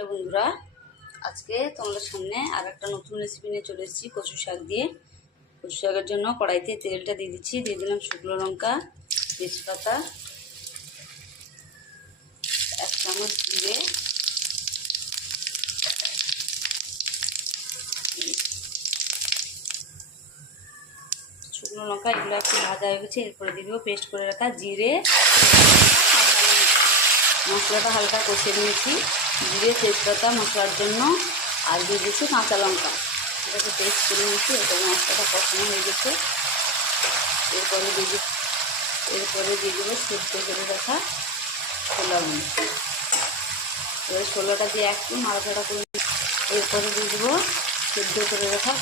Hello বন্ধুরা, আজকে তোমাদের সামনে আর একটা নতুন রেসিপি নিয়ে চলে এসেছি কচু শাক দিয়ে। কচু শাকের জন্য কড়াইতে তেলটা দিয়ে দিচ্ছি, দিয়ে দিলাম শুকনো লঙ্কা, তেজপাতা, 1 চামচ জিরে, শুকনো লঙ্কা এগুলো একটু ভাজা হয়ে গেছে। এরপরে দিয়ে দেবো পেস্ট করে রাখা জিরে, মশলাটা হালকা কষে নিয়েছি জিরে তেজপাতা মশলার জন্য, আর দিয়ে দিচ্ছি কাঁচা লঙ্কা, এটাকে পেস্ট করে নিয়েছি। এরপরে মশলাটা কষানো হয়ে গেছে। এরপরে দিয়ে দেবো সেদ্ধ করে রাখা ছোলাগুলো। এবার ছোলাটা দিয়ে একটু নাড়াচাড়া করে এরপরে দিয়ে দেবো সেদ্ধ করে রাখা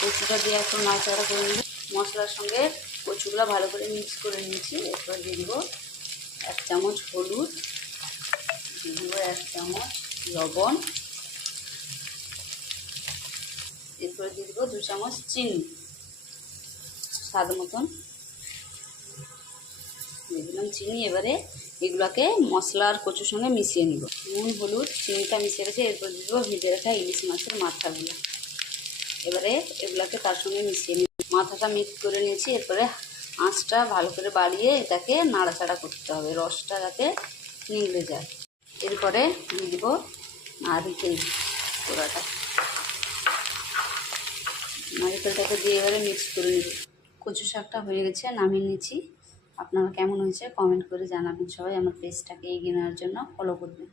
কচুটা দিয়ে একটু নাড়াচাড়া করে নেব। মশলার সঙ্গে কচুগুলো ভালো করে মিক্স করে নিয়েছি। এরপর দিয়ে দেবো 1 চামচ হলুদ, দিয়ে দেবো 1 চামচ লবণ, এরপরে দিয়ে দেবো 2 চামচ চিনি স্বাদ মতন দিয়ে দিলাম চিনি। এবারে এগুলোকে মশলা আর কচুর সঙ্গে মিশিয়ে নিব। নুন হলুদ চিনিটা মিশিয়ে রেখে এরপর দিয়ে দেবো ভেজে রাখা ইলিশ মাছের মাথাগুলো। এবারে এগুলোকে তার সঙ্গে মিশিয়ে নিব। মাথাটা মিক্স করে নিয়েছি। এরপরে আঁচটা ভালো করে বাড়িয়ে এটাকে নাড়াচাড়া করতে হবে, রসটা যাতে নিংড়ে যায়। এরপরে দিয়ে দেবো নারকেল পোড়াটা, নারকেলটাকে দিয়ে এবারে মিক্স করে নিব। কচু শাকটা হয়ে গেছে, নামিয়ে নিচ্ছি। আপনারা কেমন হয়েছে কমেন্ট করে জানাবেন। সবাই আমার পেজটাকে এগিয়ে নেওয়ার জন্য ফলো করবেন।